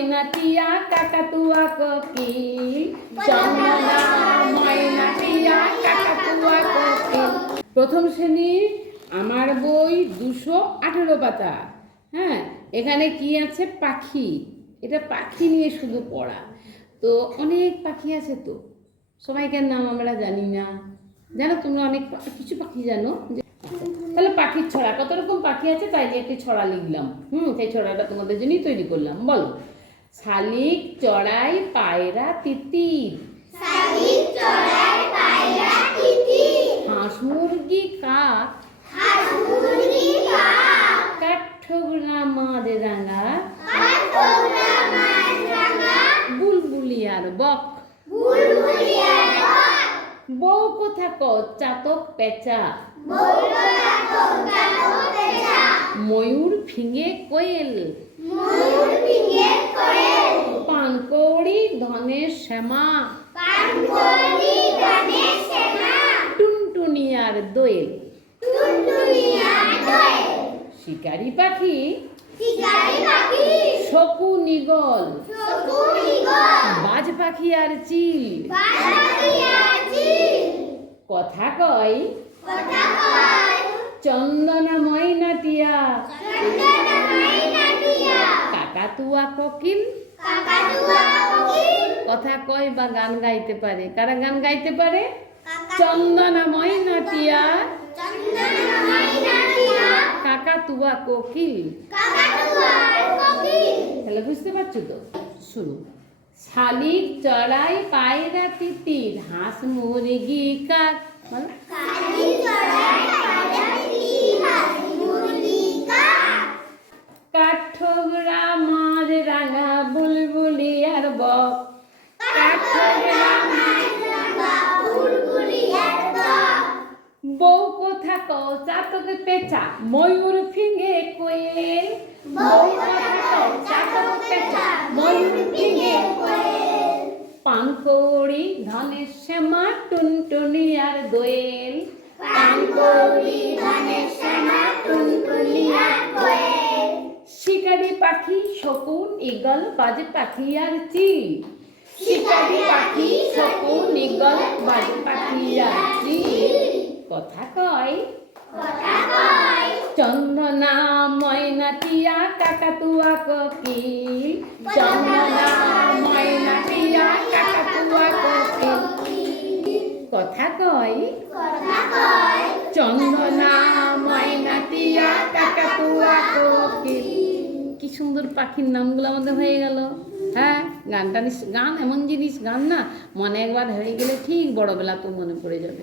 ময়না টিয়া কাকাতুয়া কোকিল, চন্দনা ময়না টিয়া কাকাতুয়া কোকিল। প্রথম শ্রেণীর আমার বই 218 পাতা। হ্যাঁ, এখানে কি আছে? পাখি। এটা পাখি নিয়ে শুধু পড়া। তো অনেক পাখি আছে, তো সবাইকার নাম আমরা জানি না। জানো তোমরা অনেক কিছু পাখি জানো? তাহলে পাখির ছড়া, কত রকম পাখি আছে তাই নিয়ে একটি ছড়া লিখলাম। সেই ছড়াটা তোমাদের জন্যই তৈরি করলাম। বলো। শালিক, চড়াই, পায়রা, তিতির। শালিক, চড়াই, পায়রা, তিতির। হাঁস, মুরগি, কাক। হাঁস, মুরগি, কাক। কাঠঠোকরা, মাছরাঙা। কাঠঠোকরা, মাছরাঙা। বুলবুলি আর বক। বুলবুলি আর বক। বউ কথা কও, চাতক পেঁচা। বউ কথা কও, চাতক পেঁচা। ময়ূর, ফিঙে, কোয়েল। ময়ূর, ফিঙে, কোয়েল। পানকৌড়ি, ধনের শ্যামা। পানকৌড়ি, ধনের শ্যামা। টুনটুনি আর দোয়েল। টুনটুনি আর দোয়েল। শিকারি পাখি। শিকারি পাখি। শকুন, ঈগল। শকুন, ঈগল। বাজ পাখি আর চিল। বাজ পাখি আর চিল। কথা কয়। কথা কয়। চন্দনা ময়না টিয়া। চন্দনা ময়না টিয়া। কাকাতুয়া কোকিল। কাকাতুয়া কোকিল। কথা কয় বা গান গাইতে পারে। কারা গান গাইতে পারে? কাকাতুয়া। চন্দনা ময়না টিয়া। চন্দনা ময়না টিয়া। কাকাতুয়া কোকিল। কাকাতুয়া কোকিল। তাহলে বুঝতে পারছো তো? শুরু। শালিক, চড়াই, পায়রা, তিতির। হাঁস, মুরগি, কাক। বলো। শালিক, চড়াই, পায়রা, তিতির। হাঁস, মুরগি, কাক। কাঠঠোকরা, মাছরাঙা, বুলবুলি আর বক। কাঠঠোকরা, মাছরাঙা, বুলবুলি আর বক। বউ কথা কও, চাতক পেঁচা। ময়ূর, ফিঙে, কোয়েল। বউ কথা কও, চাতক পেঁচা। ময়ূর, ফিঙে, কোয়েল। পানকৌড়ি, ধনের শ্যামা, টুনটুনি আর দোয়েল। পানকৌড়ি, ধনের শ্যামা, টুনটুনি আর কোয়েল। শিকারি পাখি, শকুন, ঈগল, বাজ পাখি আর চিল। শিকারি পাখি, শকুন, ঈগল, বাজ পাখি আর চিল। কথা কয়। কথা কয়। চন্দনা ময়না টিয়া কাকাতুয়া কোকিল। চন্দনা ময়না টিয়া কাকাতুয়া কোকিল। কথা কয়। কথা কয়। চন্দনা ময়না টিয়া কাকাতুয়া কোকিল। কি সুন্দর পাখির নামগুলো আমাদের হয়ে গেল। হ্যাঁ, গান এমন জিনিস, গান না মনে একবার হয়ে গেলে ঠিক বড়বেলা তো মনে পড়ে যাবে।